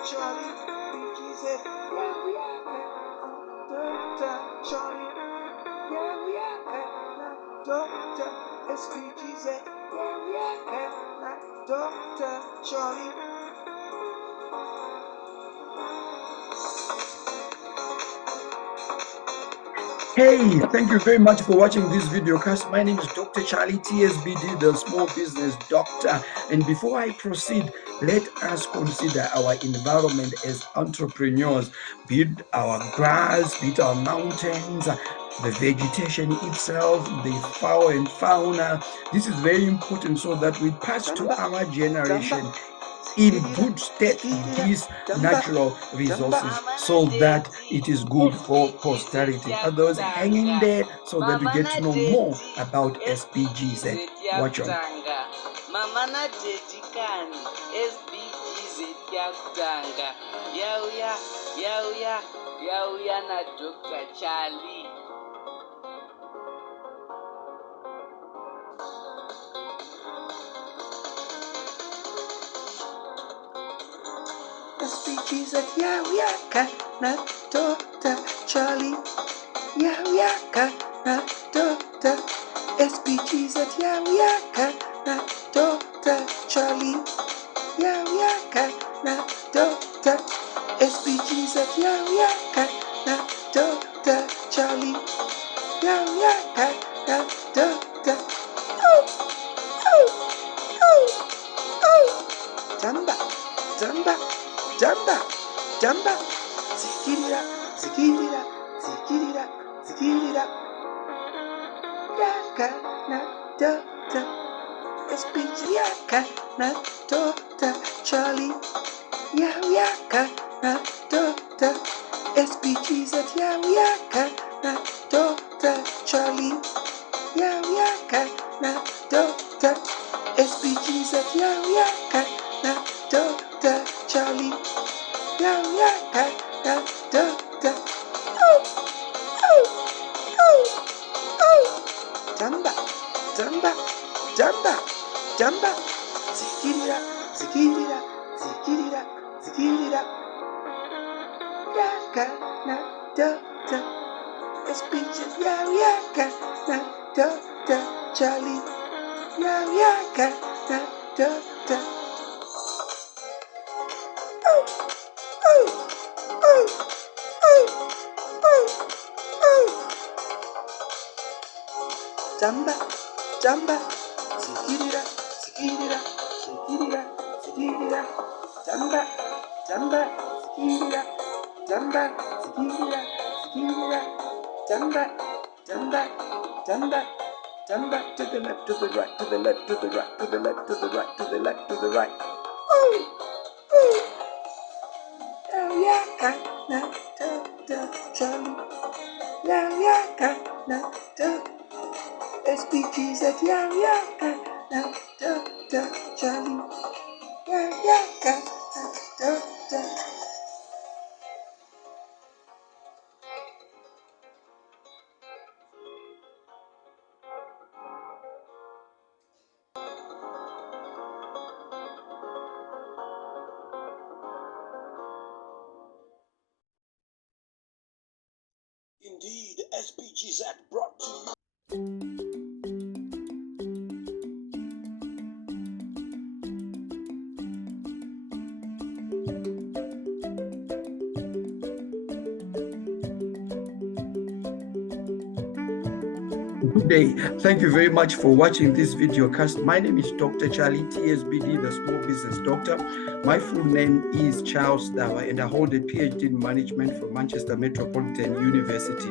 Charlie, BGZ. Yeah, we are Dr. Charlie. Yeah, we are Dr. SBGZ. Yeah, we are Dr. Charlie. Hey, thank you very much for watching this video cast. My name is Dr. Charlie, TSBD, the small business doctor. And before I proceed, let us consider our environment as entrepreneurs, be it our grass, be it our mountains, the vegetation itself, the flora and fauna. This is very important so that we pass to our generation in good state these natural resources so that it is good for posterity. Others hang in there so that we get to know more about SBGZ. Watch on. Mama na dedikani SBGZ yakutanga yauya na Dr. Charlie. SBGZ, yeah, we are na Dr. Charlie. Yeah, we are na Dr. SBGZ, yeah, we are na Dr. Charlie. Yeah, we are na Dr. SBGZ, yeah, we are na Dr. Charlie. Yeah, we are na Dr. Jamba, jamba, jamba, jamba, zikirira, zikirira, zikirira, zikirira. Yaka na Dr. SBG, yaka na Dr. Charlie. Yaka na Dr. SBGZ, yaka na Dr. Charlie. Yaka na Dr. SBGZ, yaka na Dr. Charlie. Yaka na Dr. Jamba, jamba, jamba, jamba, zikirira, zikirira, zikirira, zikirira. Yaka na Dr. SBGZ, yaka na Dr. Charlie. Yaka na Dr. Jamba, jamba, zikirira, zikirira, zikirira, zikirira. Jamba, jamba, zikirira, jamba, zikirira, zikirira. Jamba, jamba, jamba, jamba. To the left, to the right, to the left, to the right, to the left, to the right, to the left, to the right. Yaka na Dr. Charlie. Yaka na Dr. SBGZ, yaka na Dr. Charlie. Yaka na Dr. Indeed, SBGZ brought to you. Good day. Thank you very much for watching this video cast. My name is Dr. Charlie, TSBD, the small business doctor. My full name is Charles Dawa, and I hold a PhD in management from Manchester Metropolitan University.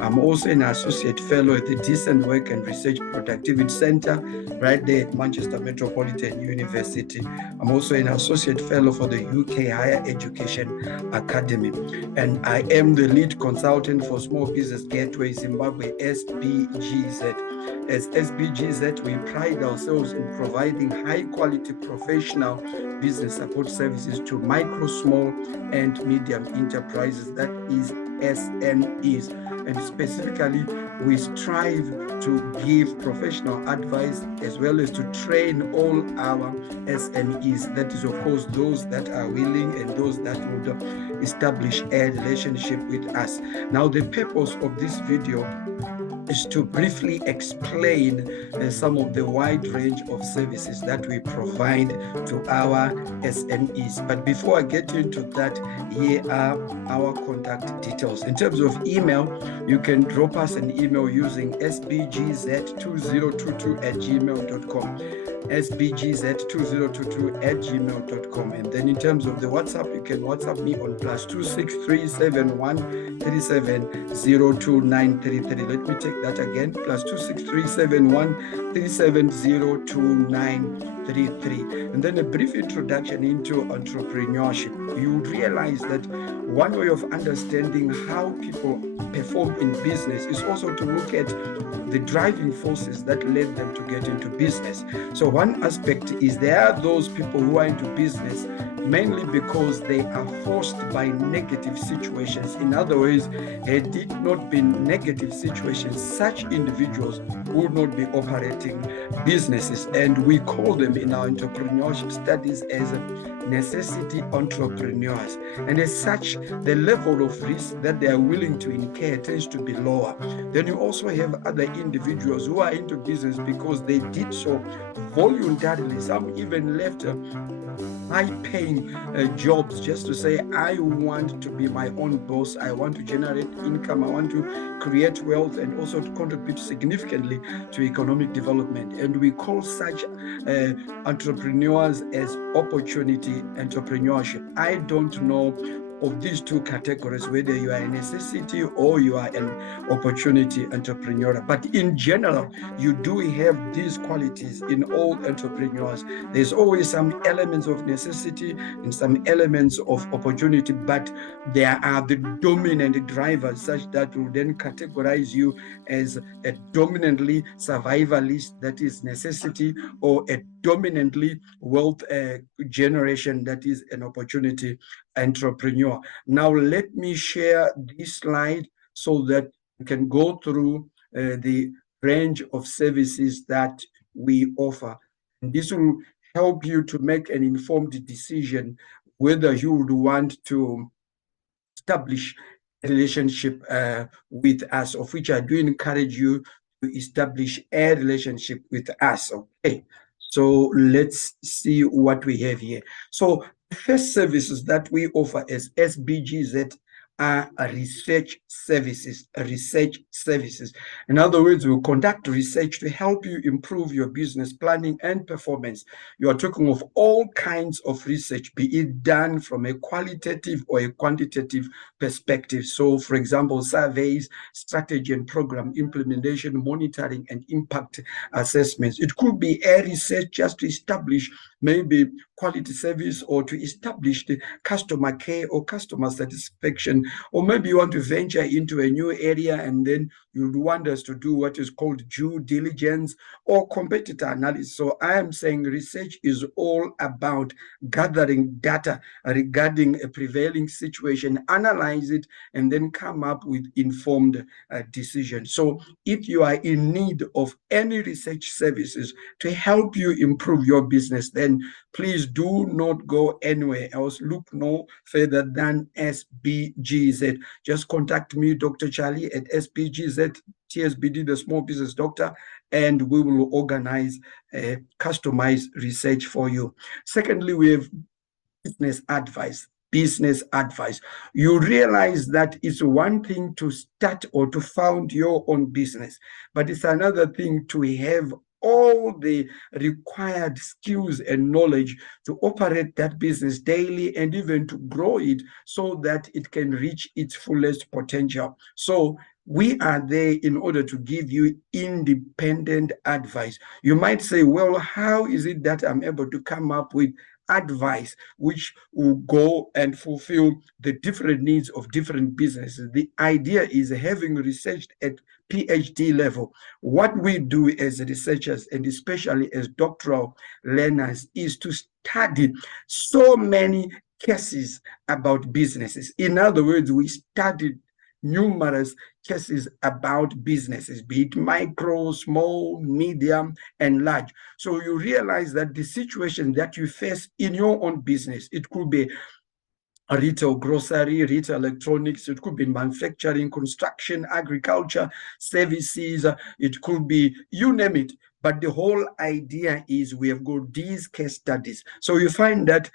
I'm also an associate fellow at the Decent Work and Research Productivity Center right there at Manchester Metropolitan University. I'm also an associate fellow for the UK Higher Education Academy, and I am the lead consultant for Small Business Gateway Zimbabwe, SBGZ. As SBGZ, we pride ourselves in providing high-quality professional business support services to micro, small, and medium enterprises, that is SMEs. And specifically, we strive to give professional advice as well as to train all our SMEs. That is, of course, those that are willing and those that would establish a relationship with us. Now, the purpose of this video is to briefly explain some of the wide range of services that we provide to our SMEs. But before I get into that, here are our contact details. In terms of email, you can drop us an email using sbgz2022@gmail.com. sbgz2022@gmail.com. And then in terms of the WhatsApp, you can WhatsApp me on +2637137029330. Let me take that again, +2637137029330. And then a brief introduction into entrepreneurship. You would realize that one way of understanding how people perform in business is also to look at the driving forces that led them to get into business. So one aspect is there are those people who are into business mainly because they are forced by negative situations. In other words, had it not been negative situations, such individuals would not be operating businesses. And we call them in our entrepreneurship studies as necessity entrepreneurs. And as such, the level of risk that they are willing to incur tends to be lower. Then you also have other individuals who are into business because they did so voluntarily. Some even left high-paying jobs just to say, I want to be my own boss, I want to generate income, I want to create wealth and also to contribute significantly to economic development. And we call such entrepreneurs as opportunity entrepreneurship. I don't know of these two categories, whether you are a necessity or you are an opportunity entrepreneur. But in general, you do have these qualities in all entrepreneurs. There's always some elements of necessity and some elements of opportunity, but there are the dominant drivers such that will then categorize you as a dominantly survivalist, that is necessity, or a dominantly wealth generation, that is an opportunity entrepreneur. Now, let me share this slide so that you can go through the range of services that we offer. And this will help you to make an informed decision whether you would want to establish a relationship with us, of which I do encourage you to establish a relationship with us. Okay, so let's see what we have here. So the first services that we offer as SBGZ are research services. In other words, we'll conduct research to help you improve your business planning and performance. You are talking of all kinds of research, be it done from a qualitative or a quantitative perspective. So, for example, surveys, strategy and program implementation, monitoring, and impact assessments. It could be a research just to establish maybe quality service or to establish the customer care or customer satisfaction, or maybe you want to venture into a new area and then you'd want us to do what is called due diligence or competitor analysis. So I am saying research is all about gathering data regarding a prevailing situation, analyze it, and then come up with informed decisions. So if you are in need of any research services to help you improve your business, then please do not go anywhere else. Look no further than SBGZ. Just contact me, Dr. Charlie, at SBGZ, TSBD, the Small Business Doctor, and we will organize customized research for you. Secondly, we have business advice. You realize that it's one thing to start or to found your own business, but it's another thing to have all the required skills and knowledge to operate that business daily and even to grow it so that it can reach its fullest potential. So we are there in order to give you independent advice. You might say, well, how is it that I'm able to come up with advice which will go and fulfill the different needs of different businesses? The idea is, having researched at PhD level, what we do as researchers and especially as doctoral learners is to study so many cases about businesses. In other words, we studied numerous cases about businesses, be it micro, small, medium, and large. So you realize that the situation that you face in your own business, it could be a retail grocery, retail electronics, it could be manufacturing, construction, agriculture, services, it could be, you name it. But the whole idea is we have got these case studies. So you find that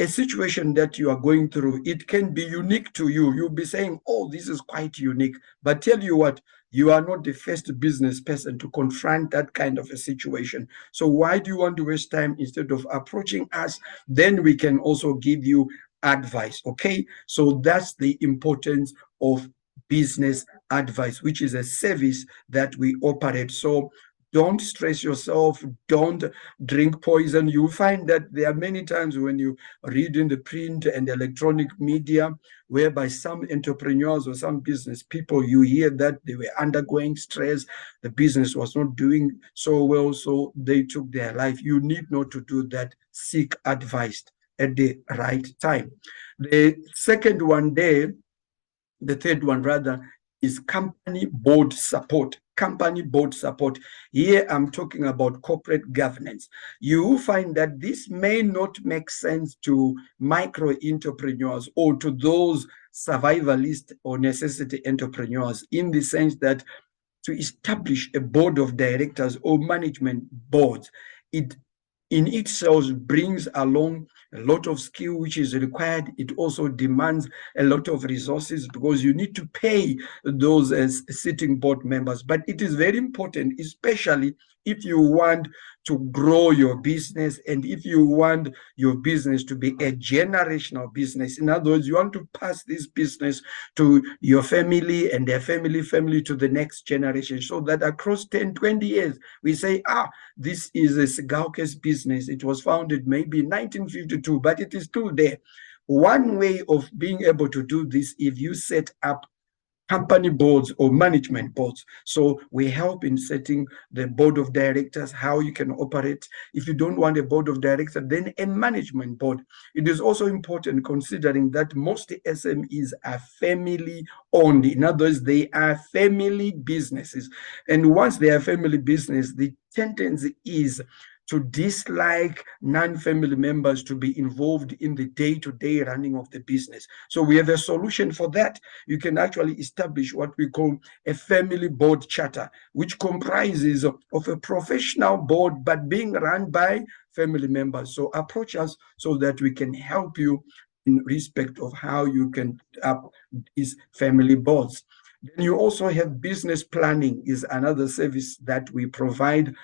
a situation that you are going through, it can be unique to you. You'll be saying, oh, this is quite unique. But tell you what, you are not the first business person to confront that kind of a situation. So why do you want to waste time? Instead of approaching us, then we can also give you advice. Okay, so that's the importance of business advice, which is a service that we operate. So don't stress yourself, don't drink poison. You find that there are many times when you read in the print and electronic media whereby some entrepreneurs or some business people, you hear that they were undergoing stress, the business was not doing so well, so they took their life. You need not to do that. Seek advice at the right time. The second one there, the third one rather, is company board support. Company board support. Here I'm talking about corporate governance. You find that this may not make sense to micro entrepreneurs or to those survivalist or necessity entrepreneurs, in the sense that to establish a board of directors or management boards, it in itself brings along a lot of skill which is required. It also demands a lot of resources because you need to pay those as sitting board members. But it is very important, especially if you want to grow your business and if you want your business to be a generational business. In other words, you want to pass this business to your family and their family to the next generation, so that across 10, 20 years, we say, this is a Sigauke's business. It was founded maybe in 1952, but it is still there. One way of being able to do this, if you set up company boards or management boards. So we help in setting the board of directors, how you can operate. If you don't want a board of directors, then a management board. It is also important, considering that most SMEs are family owned. In other words, they are family businesses. And once they are family business, the tendency is to dislike non-family members to be involved in the day-to-day running of the business. So we have a solution for that. You can actually establish what we call a family board charter, which comprises of a professional board, but being run by family members. So approach us so that we can help you in respect of how you can up these family boards. Then you also have business planning, is another service that we provide.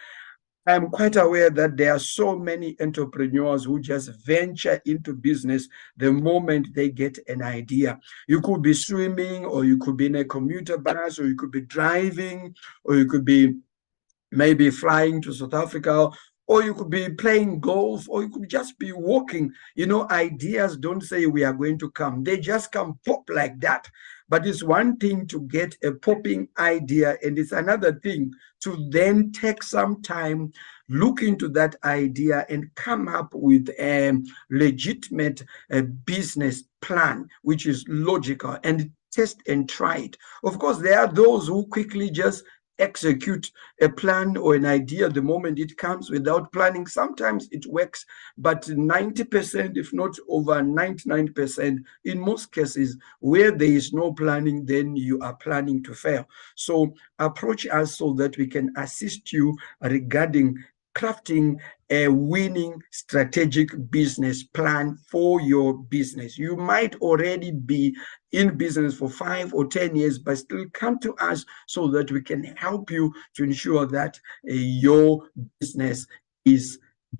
I'm quite aware that there are so many entrepreneurs who just venture into business the moment they get an idea. You could be swimming, or you could be in a commuter bus, or you could be driving, or you could be maybe flying to South Africa, or you could be playing golf, or you could just be walking. Ideas don't say we are going to come. They just come pop like that. But it's one thing to get a popping idea, and it's another thing to then take some time, look into that idea, and come up with a legitimate business plan, which is logical, and test and try it. Of course, there are those who quickly just execute a plan or an idea the moment it comes without planning. Sometimes it works, but 90%, if not over 99%, in most cases where there is no planning, then you are planning to fail. So approach us so that we can assist you regarding crafting a winning strategic business plan for your business. You might already be in business for 5 or 10 years, but still come to us so that we can help you to ensure that your business is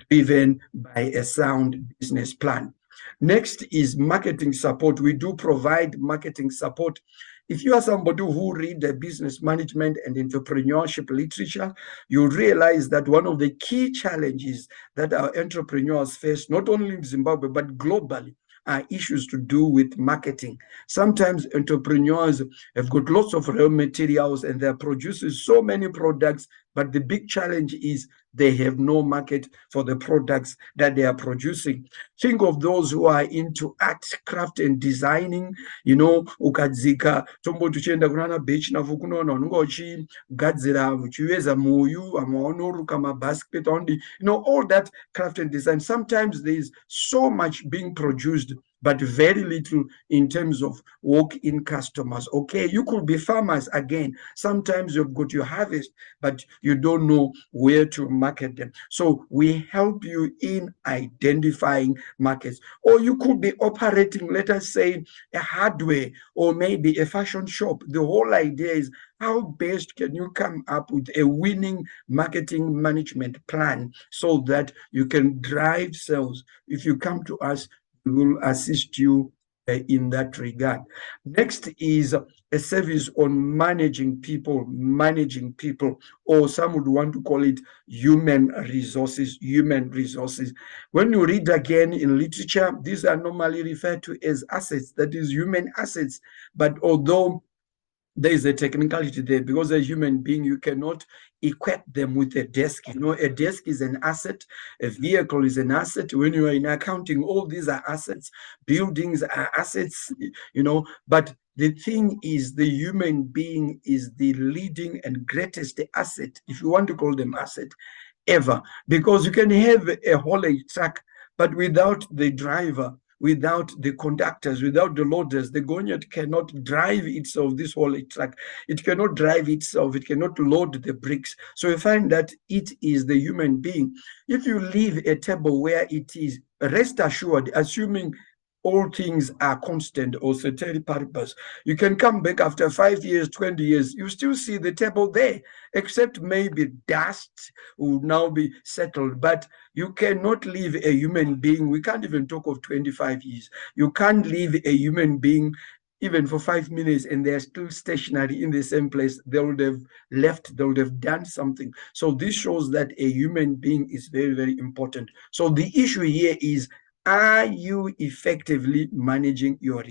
driven by a sound business plan. Next is marketing support. We do provide marketing support. If you are somebody who read the business management and entrepreneurship literature, you realize that one of the key challenges that our entrepreneurs face, not only in Zimbabwe, but globally, are issues to do with marketing. Sometimes entrepreneurs have got lots of raw materials and they're producing so many products but the big challenge is they have no market for the products that they are producing. Think of those who are into art, craft, and designing. Ukadzika tomboti uchienda kunana beach navo kunoona unonga uchigadzira uchiveza muyu, vamwe vanoruka mabasket, all that craft and design. Sometimes there is so much being produced, but very little in terms of walk-in customers. Okay, you could be farmers again. Sometimes you've got your harvest, but you don't know where to market them. So we help you in identifying markets. Or you could be operating, let us say, a hardware or maybe a fashion shop. The whole idea is, how best can you come up with a winning marketing management plan so that you can drive sales? If you come to us, we will assist you in that regard. Next is a service on managing people, or some would want to call it human resources. When you read again in literature, these are normally referred to as assets, that is human assets. But although there is a technicality there, because a human being, you cannot equate them with a desk. A desk is an asset, a vehicle is an asset. When you are in accounting, all these are assets, buildings are assets, but the thing is, the human being is the leading and greatest asset, if you want to call them asset, ever. Because you can have a haulage truck, but without the driver, without the conductors, without the loaders, the gonyet cannot drive itself, this haulage truck. It cannot drive itself. It cannot load the bricks. So you find that it is the human being. If you leave a table where it is, rest assured, assuming all things are constant or ceteris paribus, you can come back after 5 years, 20 years, you still see the table there, except maybe dust will now be settled. But you cannot leave a human being, we can't even talk of 25 years, you can't leave a human being even for 5 minutes and they're still stationary in the same place. They would have left, they would have done something. So this shows that a human being is very, very important. So the issue here is, are you effectively managing your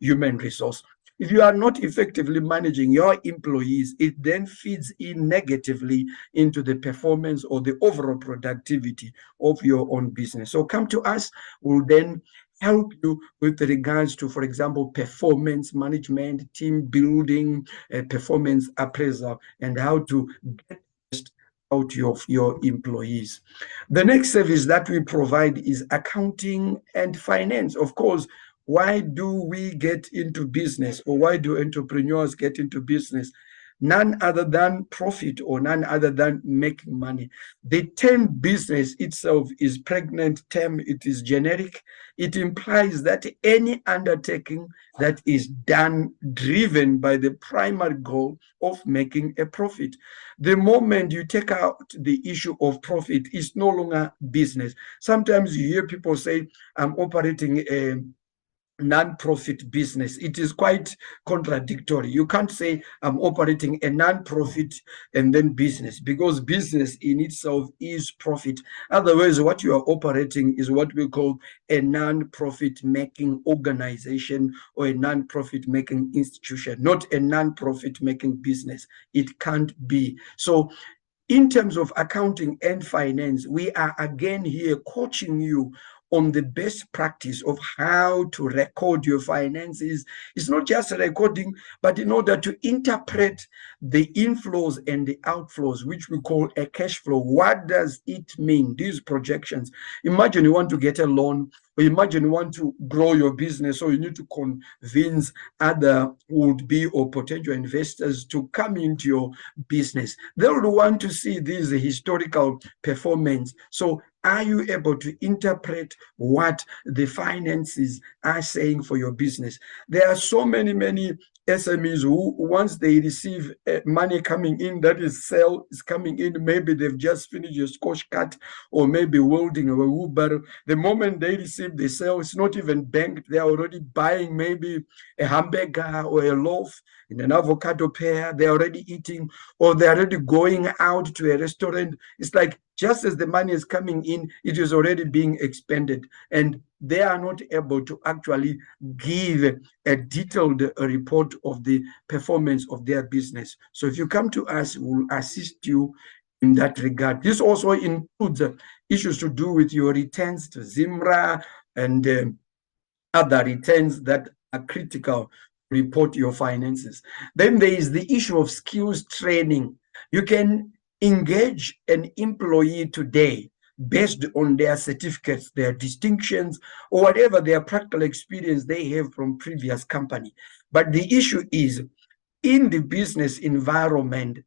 human resource? If you are not effectively managing your employees, it then feeds in negatively into the performance or the overall productivity of your own business. So come to us, we'll then help you with regards to, for example, performance management, team building, performance appraisal, and how to get out of your employees. The next service that we provide is accounting and finance. Of course, why do we get into business, or why do entrepreneurs get into business? None other than profit, or none other than making money. The term business itself is pregnant term. It is generic. It implies that any undertaking that is done driven by the primary goal of making a profit. The moment you take out the issue of profit, it's no longer business. Sometimes you hear people say, I'm operating a non-profit business. It is quite contradictory. You can't say I'm operating a non-profit and then business, because business in itself is profit. Otherwise, what you are operating is what we call a non-profit making organization or a non-profit making institution, not a non-profit making business. It can't be. So in terms of accounting and finance, we are again here coaching you on the best practice of how to record your finances. It's not just recording, but in order to interpret the inflows and the outflows, which we call a cash flow. What does it mean, these projections? Imagine you want to get a loan, or imagine you want to grow your business, so you need to convince other would-be or potential investors to come into your business. They would want to see this historical performance. So are you able to interpret what the finances are saying for your business? There are so many SMEs who, once they receive money coming in, that is sale is coming in, maybe they've just finished a scotch cut or maybe welding or a wheelbarrow. The moment they receive the sale, it's not even banked. They're already buying maybe a hamburger or a loaf in an avocado pear. They're already eating, or they're already going out to a restaurant. It's like just as the money is coming in, it is already being expended. And they are not able to actually give a detailed report of the performance of their business. So if you come to us, we'll assist you in that regard. This also includes issues to do with your returns to ZIMRA and other returns that are critical to report your finances. Then there is the issue of skills training. You can engage an employee today based on their certificates, their distinctions, or whatever their practical experience they have from previous company. But the issue is, in the business environment,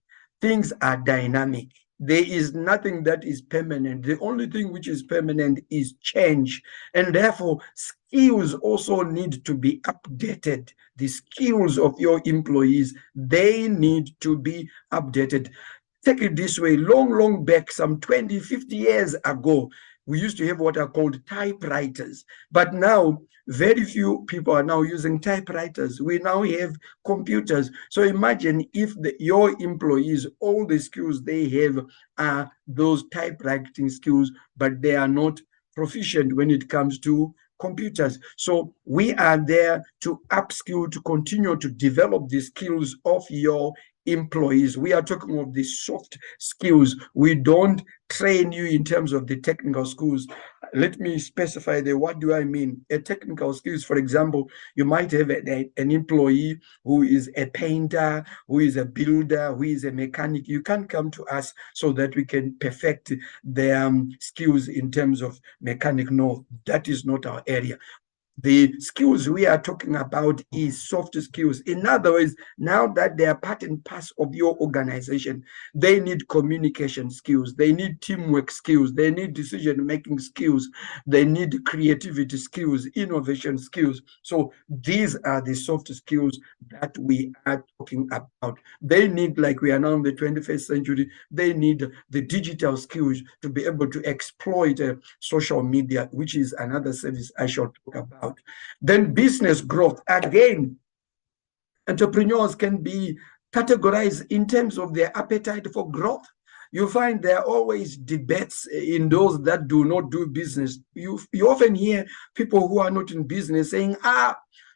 things are dynamic. There is nothing that is permanent. The only thing which is permanent is change. And therefore, skills also need to be updated. The skills of your employees, they need to be updated. Take it this way, long back, some 20, 50 years ago, we used to have what are called typewriters. But now, very few people are now using typewriters. We now have computers. So imagine if your employees, all the skills they have are those typewriting skills, but they are not proficient when it comes to computers. So we are there to upskill, to continue to develop the skills of your employees. We are talking of the soft skills. We don't train you in terms of the technical skills. Let me specify there. What do I mean? A technical skills, for example, you might have an employee who is a painter, who is a builder, who is a mechanic. You can't come to us so that we can perfect their skills in terms of mechanic. No, that is not our area. The skills we are talking about is soft skills. In other words, now that they are part and parcel of your organization, they need communication skills, they need teamwork skills, they need decision-making skills, they need creativity skills, innovation skills. So these are the soft skills that we are talking about. They need, like we are now in the 21st century, they need the digital skills to be able to exploit social media, which is another service I shall talk about. Then business growth. Again, entrepreneurs can be categorized in terms of their appetite for growth. You find there are always debates in those that do not do business. You often hear people who are not in business saying,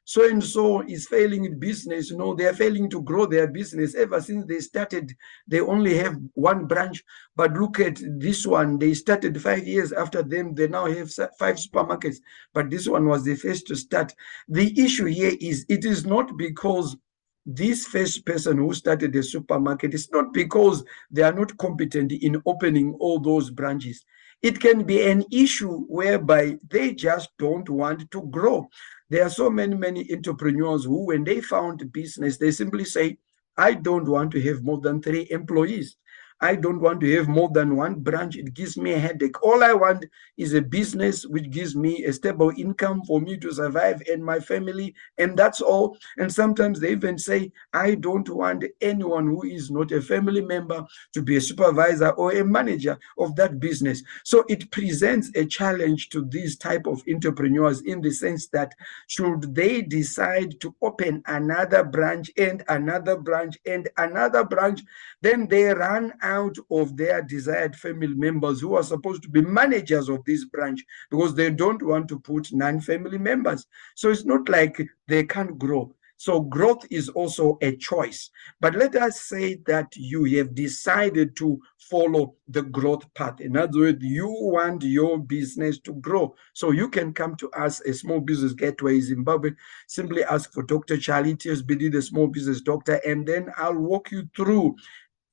so and so is failing in business. You know, they are failing to grow their business. Ever since they started, they only have one branch. But look at this one. They started 5 years after them. They now have 5 supermarkets. But this one was the first to start. The issue here is, it is not because this first person who started the supermarket, it's not because they are not competent in opening all those branches. It can be an issue whereby they just don't want to grow. There are so many entrepreneurs who, when they found business, they simply say, I don't want to have more than 3 employees. I don't want to have more than 1 branch. It gives me a headache. All I want is a business which gives me a stable income for me to survive and my family, and that's all. And sometimes they even say, I don't want anyone who is not a family member to be a supervisor or a manager of that business. So it presents a challenge to these type of entrepreneurs, in the sense that should they decide to open another branch and another branch and another branch, then they run out of their desired family members who are supposed to be managers of this branch, because they don't want to put non-family members. So it's not like they can't grow. So growth is also a choice. But let us say that you have decided to follow the growth path. In other words, you want your business to grow. So you can come to us, a Small Business Gateway Zimbabwe. Simply ask for Dr. Charlie TSBD, the small business doctor, and then I'll walk you through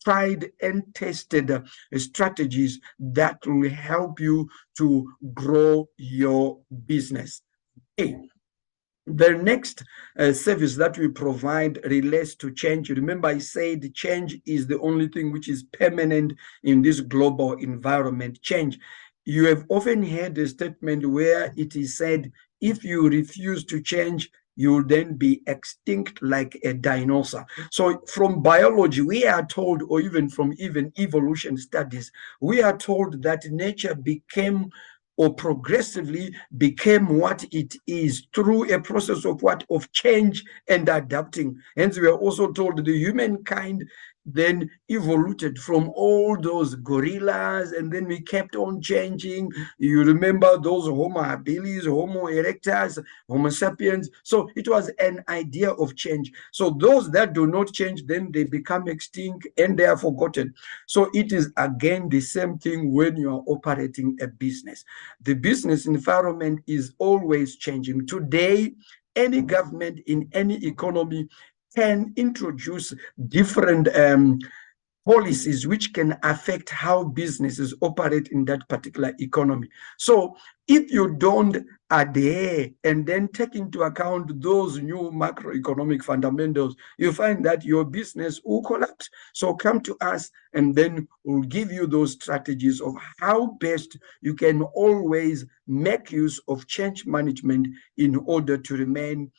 tried and tested strategies that will help you to grow your business. Okay. The next service that we provide relates to change. Remember, I said change is the only thing which is permanent in this global environment. Change. You have often heard a statement where it is said, if you refuse to change, you will then be extinct like a dinosaur. So from biology, we are told, or even from evolution studies, we are told that nature became, or progressively became, what it is through a process of change and adapting. Hence, we are also told the humankind then evolved from all those gorillas, and then we kept on changing. You remember those Homo habilis, Homo erectus, Homo sapiens. So it was an idea of change. So those that do not change, then they become extinct and they are forgotten. So it is again the same thing when you are operating a business. The business environment is always changing. Today, any government in any economy can introduce different policies which can affect how businesses operate in that particular economy. So if you don't adhere and then take into account those new macroeconomic fundamentals, you find that your business will collapse. So come to us and then we'll give you those strategies of how best you can always make use of change management in order to remain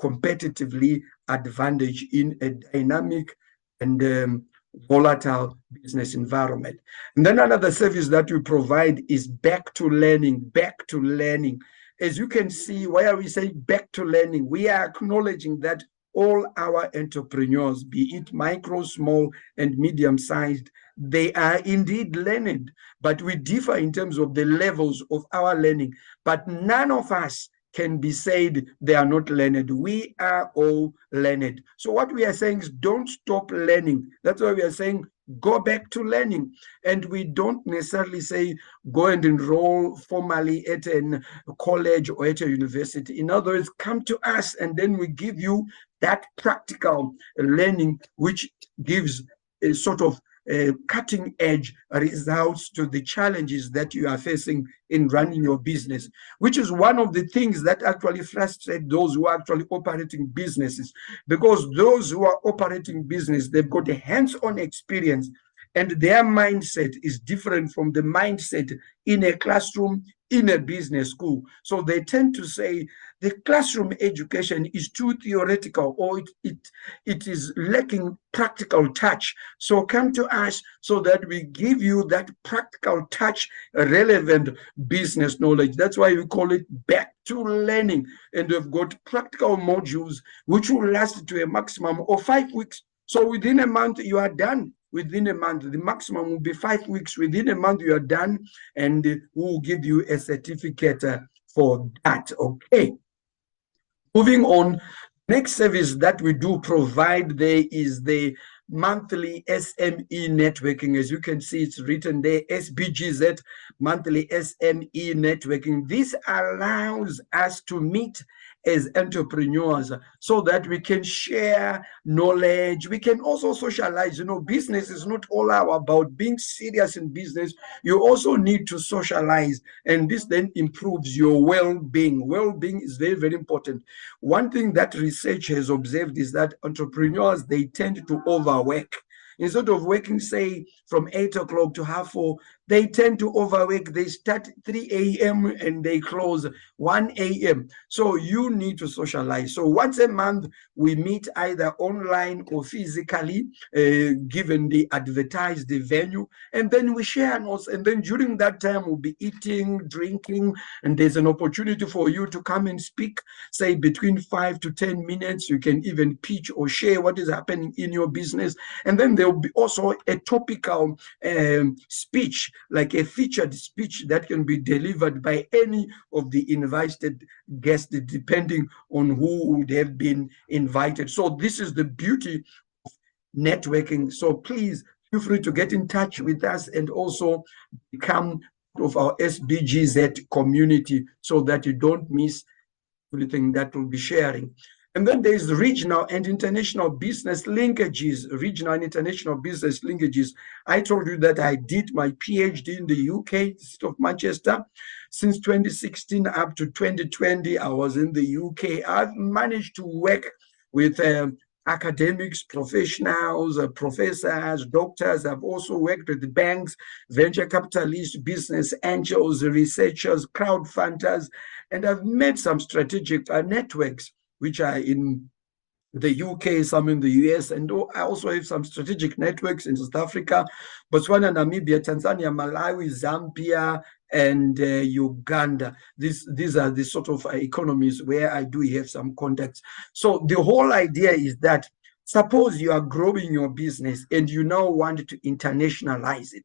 competitively advantaged in a dynamic and volatile business environment. And then another service that we provide is back to learning, back to learning. As you can see, why are we saying back to learning? We are acknowledging that all our entrepreneurs, be it micro, small, and medium-sized, they are indeed learned, but we differ in terms of the levels of our learning. But none of us can be said they are not learned. We are all learned. So what we are saying is don't stop learning. That's why we are saying go back to learning. And we don't necessarily say go and enroll formally at a college or at a university. In other words, come to us and then we give you that practical learning which gives a sort of cutting edge results to the challenges that you are facing in running your business, which is one of the things that actually frustrate those who are actually operating businesses, because those who are operating business, they've got a hands-on experience and their mindset is different from the mindset in a classroom, in a business school. So they tend to say the classroom education is too theoretical, or it is lacking practical touch. So come to us so that we give you that practical touch, relevant business knowledge. That's why we call it back to learning. And we've got practical modules which will last to a maximum of 5 weeks. So within a month, you are done. Within a month, the maximum will be 5 weeks. Within a month, you are done, and we'll give you a certificate for that. Okay. Moving on, next service that we do provide there is the monthly SME networking. As you can see, it's written there, SBGZ, monthly SME networking. This allows us to meet as entrepreneurs so that we can share knowledge. We can also socialize. You know, business is not all about being serious in business. You also need to socialize, and this then improves your well-being. Well-being is very, very important. One thing that research has observed is that entrepreneurs, they tend to overwork. Instead of working, say, from 8 o'clock to 4:30, they tend to overwork. They start 3 a.m. and they close 1 a.m. So you need to socialize. So once a month, we meet either online or physically, given the advertised venue, and then we share notes. And then during that time, we'll be eating, drinking, and there's an opportunity for you to come and speak, say, between 5 to 10 minutes. You can even pitch or share what is happening in your business. And then there will be also a topical speech, like a featured speech that can be delivered by any of the invited guests, depending on who would have been invited. So this is the beauty of networking. So please feel free to get in touch with us and also become part of our SBGZ community so that you don't miss everything that we'll be sharing. And then there's regional and international business linkages, regional and international business linkages. I told you that I did my PhD in the UK, City of Manchester. Since 2016 up to 2020, I was in the UK. I've managed to work with academics, professionals, professors, doctors. I've also worked with the banks, venture capitalists, business angels, researchers, crowdfunders, and I've made some strategic networks which are in the UK, some in the US, and I also have some strategic networks in South Africa, Botswana, Namibia, Tanzania, Malawi, Zambia, and Uganda. These are the sort of economies where I do have some contacts. So the whole idea is that Suppose you are growing your business and you now want to internationalize it.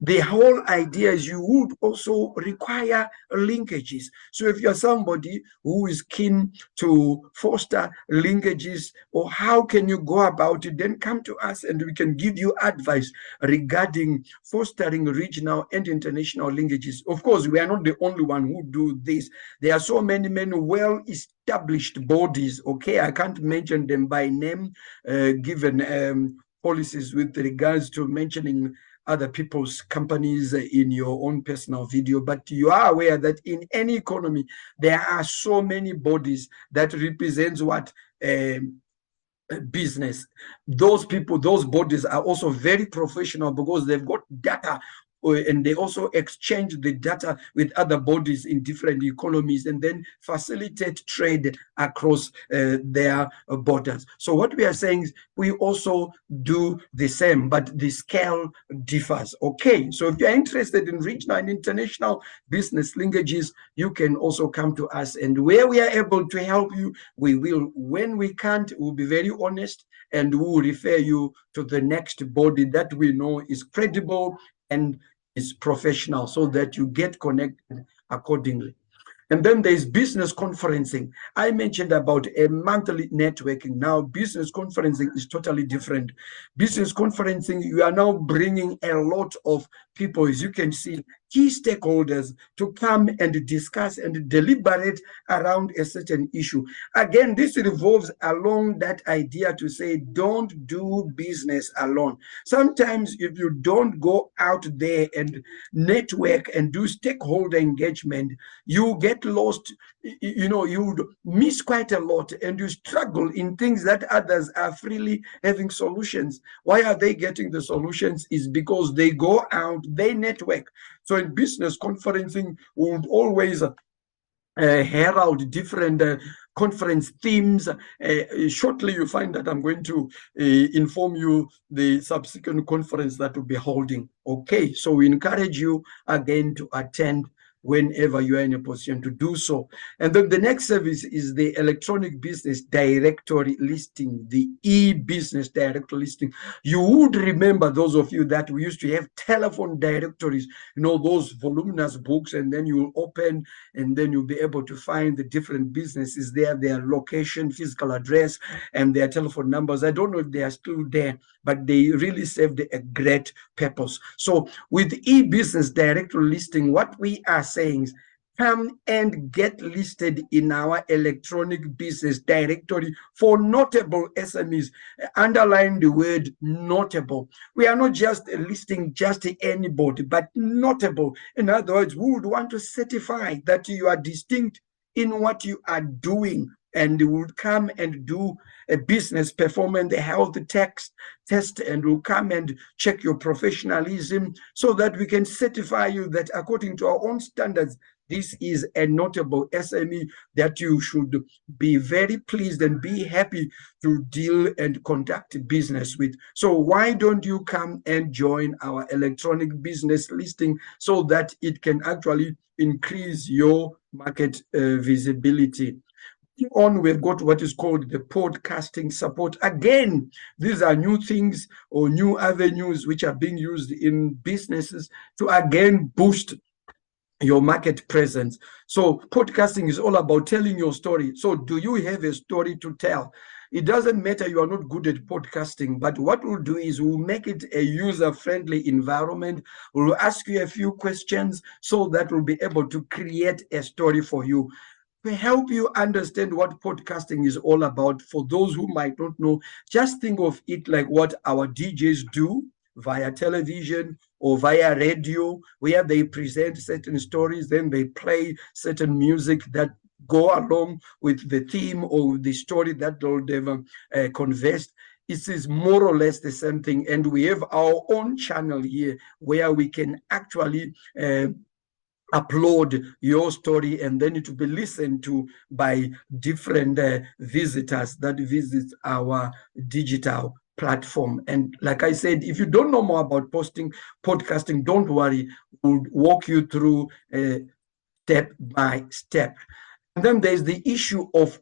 The whole idea is you would also require linkages. So if you're somebody who is keen to foster linkages, or how can you go about it, then come to us and we can give you advice regarding fostering regional and international linkages. Of course, we are not the only one who do this. There are so many well-established bodies. Okay, I can't mention them by name, given policies with regards to mentioning other people's companies in your own personal video, but you are aware that in any economy there are so many bodies that represents what business. Those people, those bodies are also very professional because they've got data, and they also exchange the data with other bodies in different economies and then facilitate trade across their borders. So what we are saying is we also do the same, but the scale differs. Okay, so if you're interested in regional and international business linkages, you can also come to us, and where we are able to help you, we will. When we can't, we'll be very honest and we will refer you to the next body that we know is credible and is professional, so that you get connected accordingly. And then there's business conferencing. I mentioned about a monthly networking. Now, business conferencing is totally different. Business conferencing, you are now bringing a lot of people, as you can see, key stakeholders to come and discuss and deliberate around a certain issue. Again, this revolves along that idea to say, don't do business alone. Sometimes if you don't go out there and network and do stakeholder engagement, you get lost. You would miss quite a lot, and you struggle in things that others are freely having solutions. Why are they getting the solutions? Is because they go out, they network. So in business conferencing, we would always herald different conference themes. Shortly, you find that I'm going to inform you the subsequent conference that we'll be holding. Okay, so we encourage you again to attend whenever you are in a position to do so. And then the next service is the electronic business directory listing, the e-business directory listing. You would remember, those of you, that we used to have telephone directories, those voluminous books, and then you open and then you'll be able to find the different businesses there, their location, physical address, and their telephone numbers. I don't know if they are still there, but they really served a great purpose. So with e-business directory listing, what we are saying is, come and get listed in our electronic business directory for notable SMEs. Underline the word notable. We are not just listing just anybody, but notable. In other words, we would want to certify that you are distinct in what you are doing, and would come and do a business performance, a health test, and will come and check your professionalism so that we can certify you that according to our own standards, this is a notable SME that you should be very pleased and be happy to deal and conduct business with. So why don't you come and join our electronic business listing so that it can actually increase your market visibility. On, we've got what is called the podcasting support. Again, these are new things or new avenues which are being used in businesses to again boost your market presence. So podcasting is all about telling your story. So do you have a story to tell? It doesn't matter you are not good at podcasting, but what we'll do is we'll make it a user-friendly environment. We'll ask you a few questions so that we'll be able to create a story for you. To help you understand what podcasting is all about, for those who might not know, just think of it like what our DJs do via television or via radio, where they present certain stories, then they play certain music that go along with the theme or the story that they've conveyed. It is more or less the same thing, and we have our own channel here where we can actually upload your story, and then it will be listened to by different visitors that visit our digital platform. And like I said, if you don't know more about podcasting, don't worry, we'll walk you through step by step. And then there's the issue of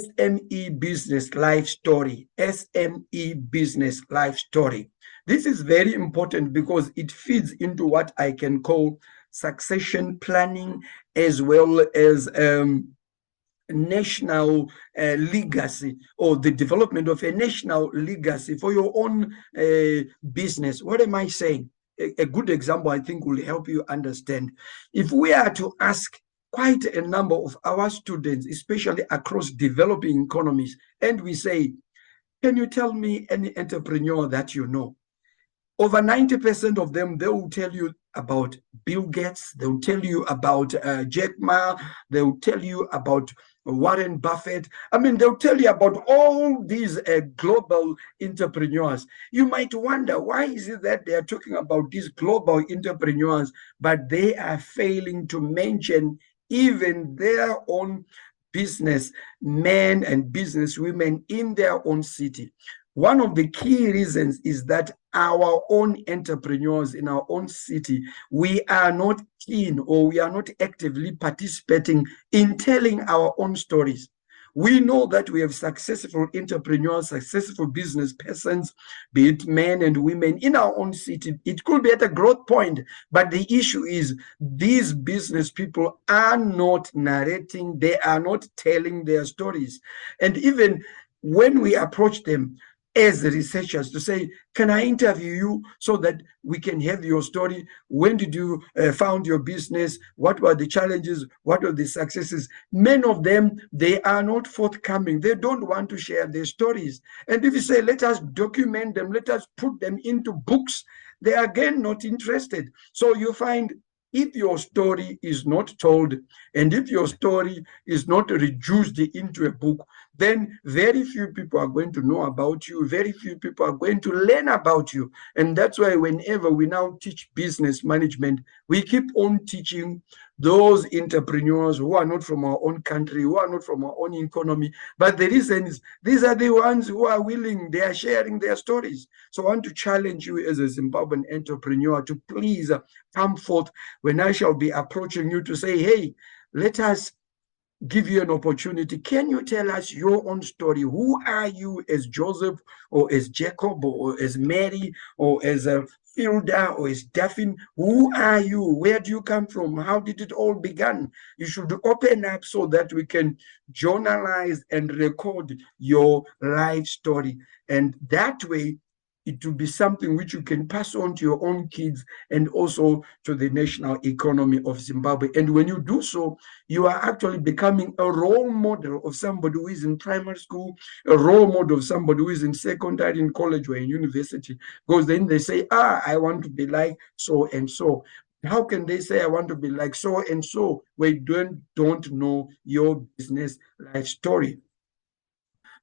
SME Business Life Story. SME Business Life Story. This is very important because it feeds into what I can call succession planning, as well as national legacy, or the development of a national legacy for your own business. What am I saying? A good example I think will help you understand. If we are to ask quite a number of our students, especially across developing economies, and we say, can you tell me any entrepreneur that you know? Over 90% of them, they will tell you about Bill Gates, they will tell you about Jack Ma, they will tell you about Warren Buffett. I mean, they'll tell you about all these global entrepreneurs. You might wonder, why is it that they are talking about these global entrepreneurs, but they are failing to mention even their own business men and business women in their own city? One of the key reasons is that our own entrepreneurs in our own city, we are not keen, or we are not actively participating in telling our own stories. We know that we have successful entrepreneurs, successful business persons, be it men and women in our own city. It could be at a growth point, but the issue is these business people are not narrating, they are not telling their stories. And even when we approach them as researchers to say, can I interview you so that we can have your story? When did you found your business? What were the challenges? What were the successes? Many of them, they are not forthcoming. They don't want to share their stories. And if you say, let us document them, let us put them into books, they are again not interested. So you find, if your story is not told, and if your story is not reduced into a book, then very few people are going to know about you. Very few people are going to learn about you. And that's why whenever we now teach business management, we keep on teaching those entrepreneurs who are not from our own country, who are not from our own economy. But the reason is, these are the ones who are willing, they are sharing their stories. So I want to challenge you as a Zimbabwean entrepreneur to please come forth when I shall be approaching you to say, hey, let us give you an opportunity. Can you tell us your own story? Who are you as Joseph, or as Jacob, or as Mary, or as a Hilda, or as Daphne? Who are you? Where do you come from? How did it all begin? You should open up so that we can journalize and record your life story. And that way, it will be something which you can pass on to your own kids and also to the national economy of Zimbabwe. And when you do so, you are actually becoming a role model of somebody who is in primary school, a role model of somebody who is in secondary, in college, or in university. Because then they say, I want to be like so and so. How can they say I want to be like so and so when you don't know your business life story?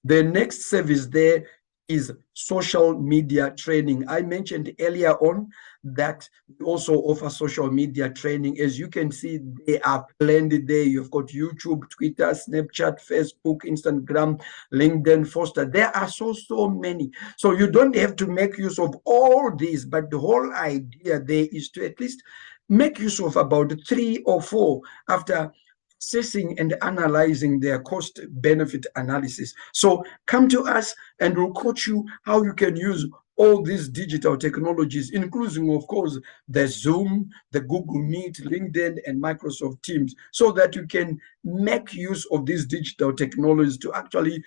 The next service there is social media training. I mentioned earlier on that we also offer social media training. As you can see, they are blended there. You've got YouTube, Twitter, Snapchat, Facebook, Instagram, LinkedIn, Foster. There are so many. So you don't have to make use of all these, but the whole idea there is to at least make use of about 3 or 4 after assessing and analyzing their cost benefit analysis. So come to us and we'll coach you how you can use all these digital technologies, including, of course, the Zoom, the Google Meet, LinkedIn, and Microsoft Teams, so that you can make use of these digital technologies to actually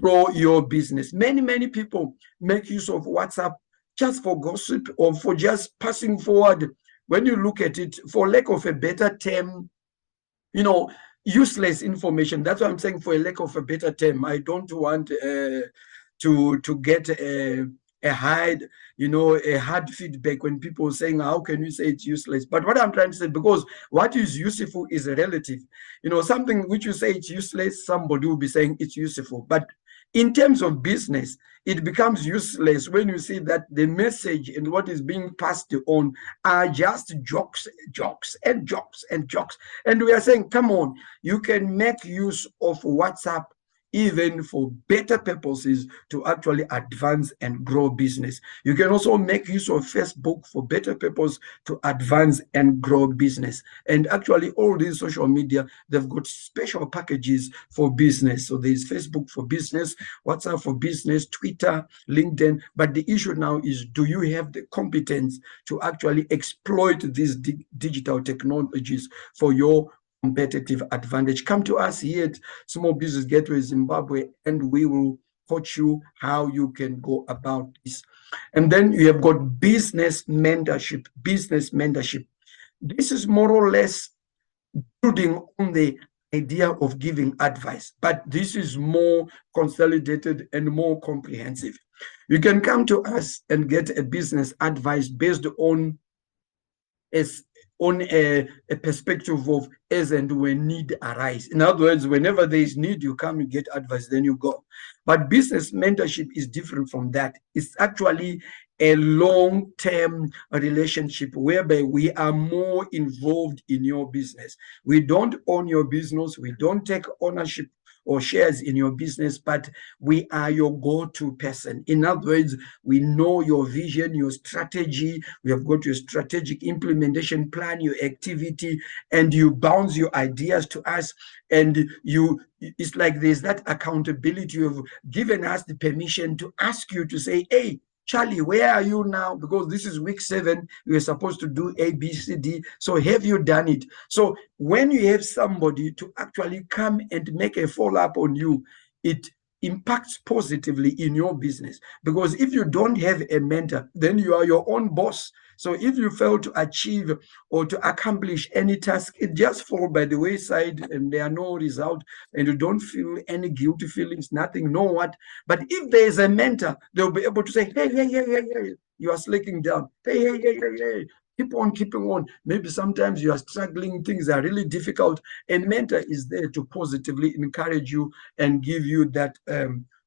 grow your business. Many people make use of WhatsApp just for gossip or for just passing forward. When you look at it, for lack of a better term, useless information. That's what I'm saying, for a lack of a better term. I don't want to get a hard, a hard feedback when people are saying, how can you say it's useless? But what I'm trying to say, because what is useful is relative. Something which you say it's useless, somebody will be saying it's useful. But in terms of business, it becomes useless when you see that the message and what is being passed on are just jokes. And we are saying, come on, you can make use of WhatsApp even for better purposes to actually advance and grow business. You can also make use of Facebook for better purpose to advance and grow business. And actually, all these social media, they've got special packages for business. So there's Facebook for business, WhatsApp for business, Twitter, LinkedIn. But the issue now is, do you have the competence to actually exploit these digital technologies for your competitive advantage? Come to us here at Small Business Gateway Zimbabwe, and we will coach you how you can go about this. And then you have got business mentorship. Business mentorship. This is more or less building on the idea of giving advice, but this is more consolidated and more comprehensive. You can come to us and get a business advice based on a perspective of as and when need arise. In other words, whenever there is need, you come, you get advice, then you go. But business mentorship is different from that. It's actually a long-term relationship whereby we are more involved in your business. We don't own your business. We don't take ownership or shares in your business, but we are your go-to person. In other words, we know your vision, your strategy. We have got your strategic implementation plan, your activity, and you bounce your ideas to us. And it's like there's that accountability of giving us the permission to ask you to say, hey, Charlie, where are you now? Because this is week 7, we were supposed to do A, B, C, D. So have you done it? So when you have somebody to actually come and make a follow-up on you, it impacts positively in your business. Because if you don't have a mentor, then you are your own boss. So if you fail to achieve or to accomplish any task, it just falls by the wayside and there are no result, and you don't feel any guilty feelings, nothing, no what. But if there is a mentor, they'll be able to say, hey, you are slacking down. Hey, keep on keeping on. Maybe sometimes you are struggling, things are really difficult. A mentor is there to positively encourage you and give you that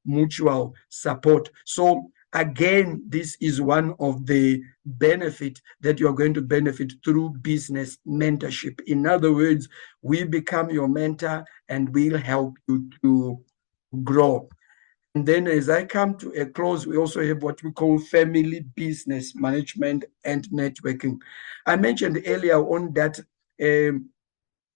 mutual support. So again, this is one of the benefit that you are going to benefit through business mentorship. In other words, we become your mentor and we'll help you to grow. And then as I come to a close, we also have what we call family business management and networking. I mentioned earlier on that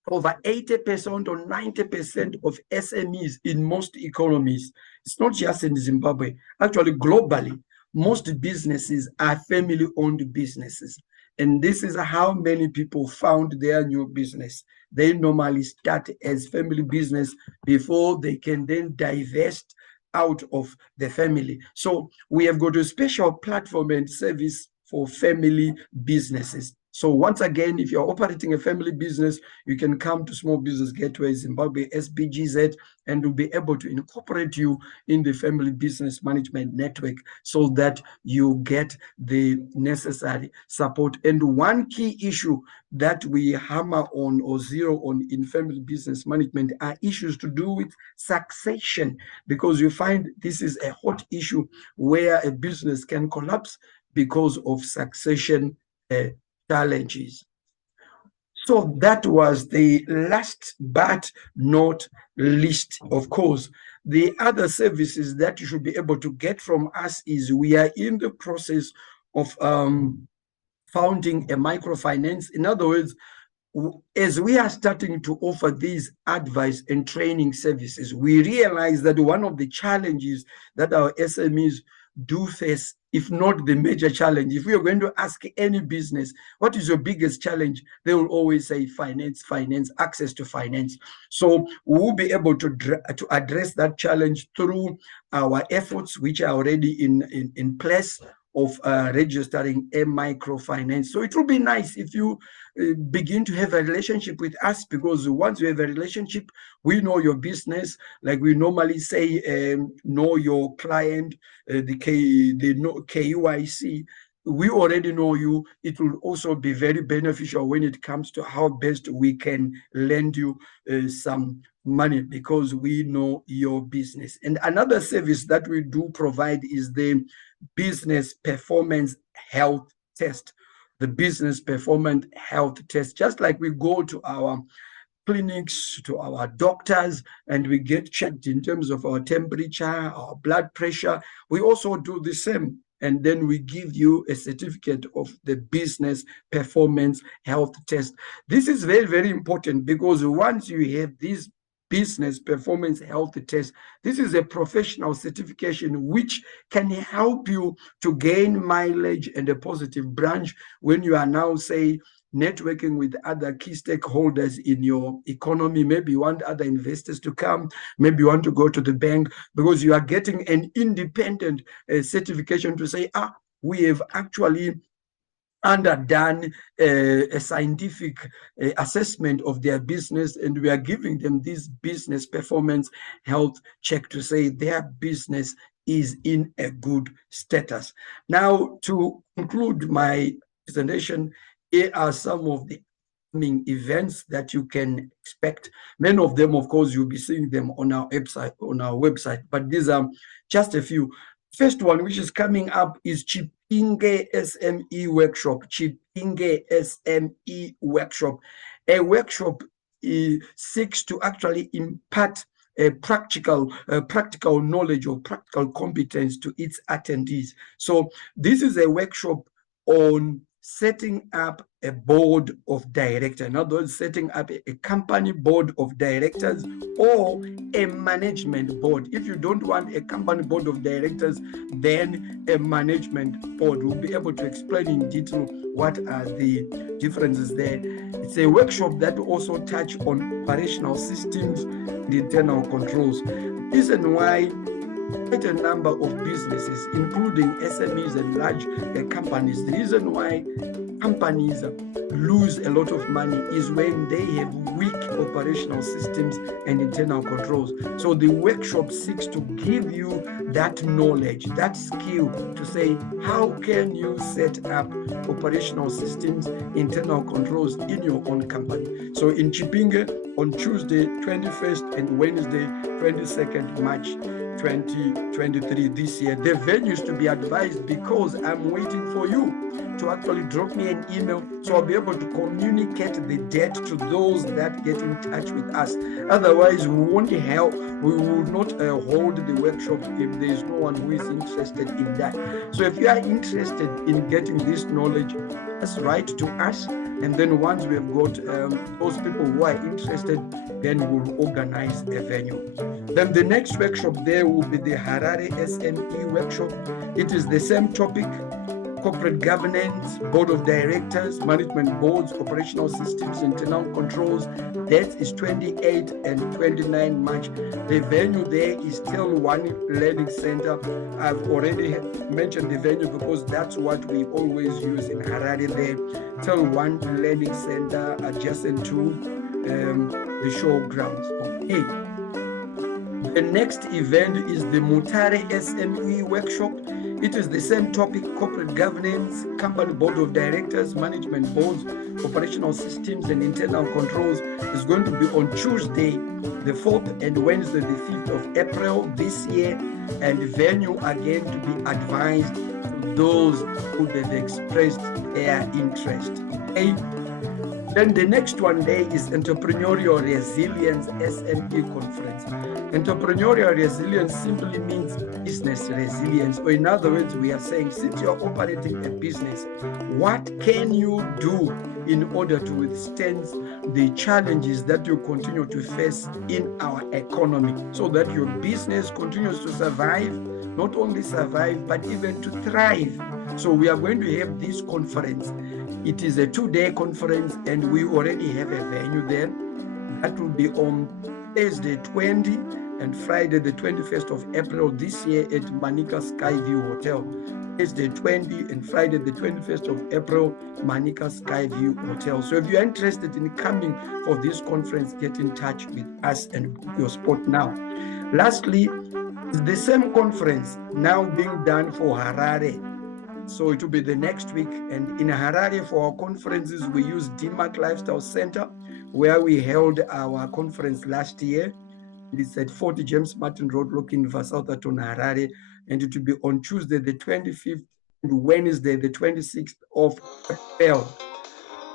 over 80% or 90% of SMEs in most economies, it's not just in Zimbabwe, actually globally, most businesses are family-owned businesses. And this is how many people found their new business. They normally start as family business before they can then divest out of the family. So we have got a special platform and service for family businesses. So once again, if you're operating a family business, you can come to Small Business Gateway Zimbabwe SBGZ, and we'll be able to incorporate you in the family business management network so that you get the necessary support. And one key issue that we hammer on or zero on in family business management are issues to do with succession, because you find this is a hot issue where a business can collapse because of succession challenges. So that was the last but not least. Of course, the other services that you should be able to get from us is we are in the process of founding a microfinance. In other words, as we are starting to offer these advice and training services, we realize that one of the challenges that our SMEs do face, if not the major challenge, if we are going to ask any business, what is your biggest challenge? They will always say finance, access to finance. So we will be able to address that challenge through our efforts, which are already in place of registering a microfinance. So it will be nice if you begin to have a relationship with us, because once you have a relationship, we know your business. Like we normally say, know your client, the KYC. We already know you. It will also be very beneficial when it comes to how best we can lend you some money, because we know your business. And another service that we do provide is the business performance health test. The business performance health test, just like we go to our clinics, to our doctors, and we get checked in terms of our temperature, our blood pressure. We also do the same. And then we give you a certificate of the business performance health test. This is very, very important, because once you have this business performance health test, this is a professional certification which can help you to gain mileage and a positive branch when you are now, say, networking with other key stakeholders in your economy. Maybe you want other investors to come, maybe you want to go to the bank, because you are getting an independent certification to say, we have actually underdone a scientific assessment of their business, and we are giving them this business performance health check to say their business is in a good status. Now, to conclude my presentation, here are some of the events that you can expect. Many of them, of course, you'll be seeing them on our website, but these are just a few. First one, which is coming up, is Chipinge SME workshop. Chipinge SME workshop. A workshop seeks to actually impart a practical knowledge or practical competence to its attendees. So this is a workshop on setting up a board of directors. In other words, setting up a company board of directors or a management board. If you don't want a company board of directors, then a management board. Will be able to explain in detail what are the differences there. It's a workshop that will also touch on operational systems and internal controls. Reason why quite a number of businesses, including SMEs and large companies, the reason why companies lose a lot of money is when they have weak operational systems and internal controls. So the workshop seeks to give you that knowledge, that skill to say, how can you set up operational systems, internal controls in your own company? So in Chipinge, on Tuesday 21st and Wednesday 22nd March 2023 this year. The venues to be advised, because I'm waiting for you to actually drop me an email so I'll be able to communicate the date to those that get in touch with us. Otherwise, we won't help. We will not hold the workshop if there is no one who is interested in that. So if you are interested in getting this knowledge, just write to us, and then once we have got those people who are interested, then we'll organize a venue. Then the next workshop there will be the Harare SME workshop. It is the same topic: corporate governance, board of directors, management boards, operational systems, internal controls. That is 28 and 29 March. The venue there is still One Learning Center. I've already mentioned the venue because that's what we always use in Harare there. Still One Learning Center adjacent to the showgrounds. Okay. The next event is the Mutare SME workshop. It is the same topic: corporate governance, company board of directors, management boards, operational systems, and internal controls. It's going to be on Tuesday, the 4th, and Wednesday, the 5th of April this year. And venue again to be advised to those who have expressed their interest. Okay. Then the next one there is Entrepreneurial Resilience SME Conference. Entrepreneurial resilience simply means business resilience, or in other words, we are saying, since you're operating a business, what can you do in order to withstand the challenges that you continue to face in our economy, so that your business continues to survive, not only survive, but even to thrive. So we are going to have this conference. It is a 2-day conference, and we already have a venue there. That will be on Thursday 20 and Friday the 21st of April this year at Manica Skyview Hotel. Thursday 20 and Friday the 21st of April, Manica Skyview Hotel. So if you're interested in coming for this conference, get in touch with us and book your spot now. Lastly, the same conference now being done for Harare. So it will be the next week. And in Harare, for our conferences, we use DMAC Lifestyle Center, where we held our conference last year. It's at 40 James Martin Road, Looking for Southampton, Harare. And it will be on Tuesday, the 25th, and Wednesday, the 26th of April.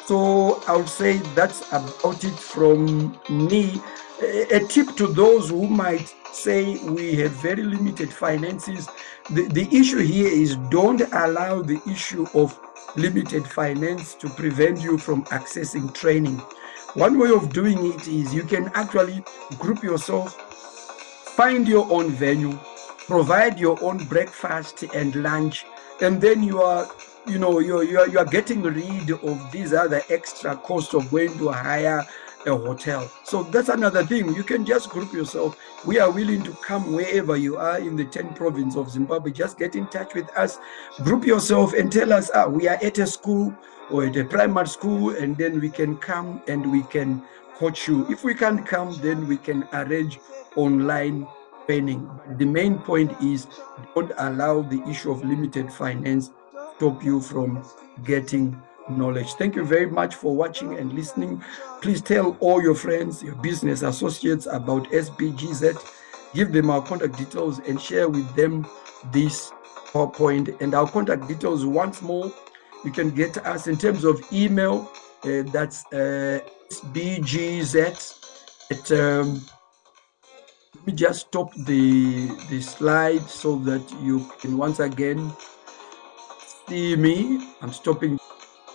So So I would say that's about it from me. A tip to those who might say we have very limited finances. The issue here is don't allow the issue of limited finance to prevent you from accessing training. One way of doing it is you can actually group yourself, find your own venue, provide your own breakfast and lunch, and then you are getting rid of these other extra costs of going to hire a hotel. So that's another thing. You can just group yourself. We are willing to come wherever you are in the 10 province of Zimbabwe. Just get in touch with us, group yourself and tell us, we are at a school or at a primary school, and then we can come and we can coach you. If we can't come, then we can arrange online training. But the main point is don't allow the issue of limited finance stop you from getting knowledge. Thank you very much for watching and listening. Please tell all your friends, your business associates about SBGZ. Give them our contact details and share with them this PowerPoint. And our contact details once more, you can get us in terms of email. That's SBGZ at let me just stop the slide so that you can once again see me. I'm stopping.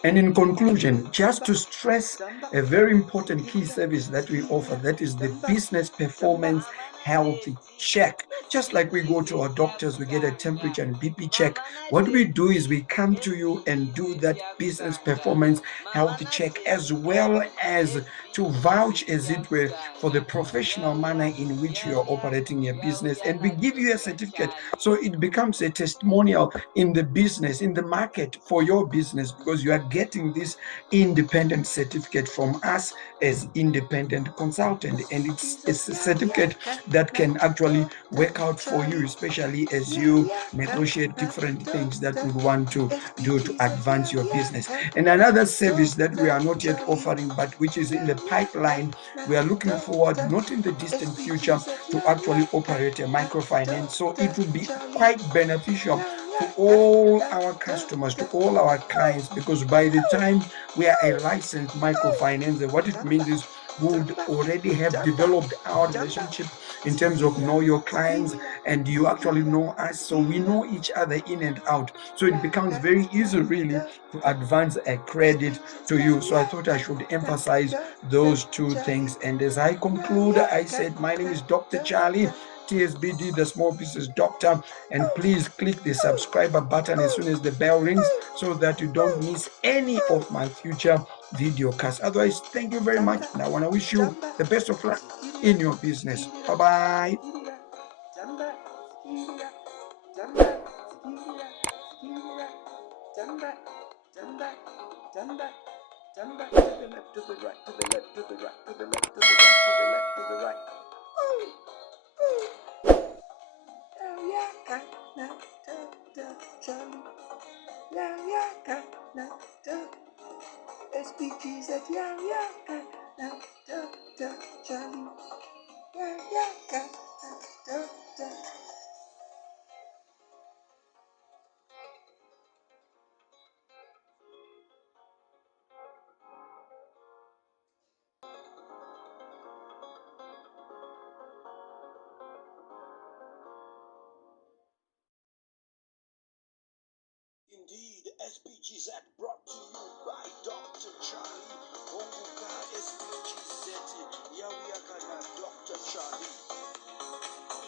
And in conclusion, just to stress a very important key service that we offer, that is the business performance health check. Just like we go to our doctors, we get a temperature and BP check. What we do is we come to you and do that business performance health check, as well as to vouch, as it were, for the professional manner in which you are operating your business. And we give you a certificate. So it becomes a testimonial in the business, in the market for your business, because you are getting this independent certificate from us as independent consultant. And it's a certificate that can actually work out for you, especially as you negotiate different things that we want to do to advance your business. And another service that we are not yet offering, but which is in the pipeline, we are looking forward, not in the distant future, to actually operate a microfinance. So it will be quite beneficial to all our customers, to all our clients, because by the time we are a licensed microfinance, what it means is we would already have developed our relationship in terms of know your clients, and you actually know us, so we know each other in and out. So it becomes very easy really to advance a credit to you. So I thought I should emphasize those two things. And as I conclude, I said, my name is Dr. Charlie, TSBD, the small business doctor, and please click the subscriber button as soon as the bell rings so that you don't miss any of my future video casts. Otherwise, thank you very much, and I want to wish you the best of luck in your business. Bye-bye. Turn back to the left, to the right, to the left, to the right, to the left, to the right, to the left, to the right. Charlie. SBGZ, Charlie. Indeed, SBGZ brought to you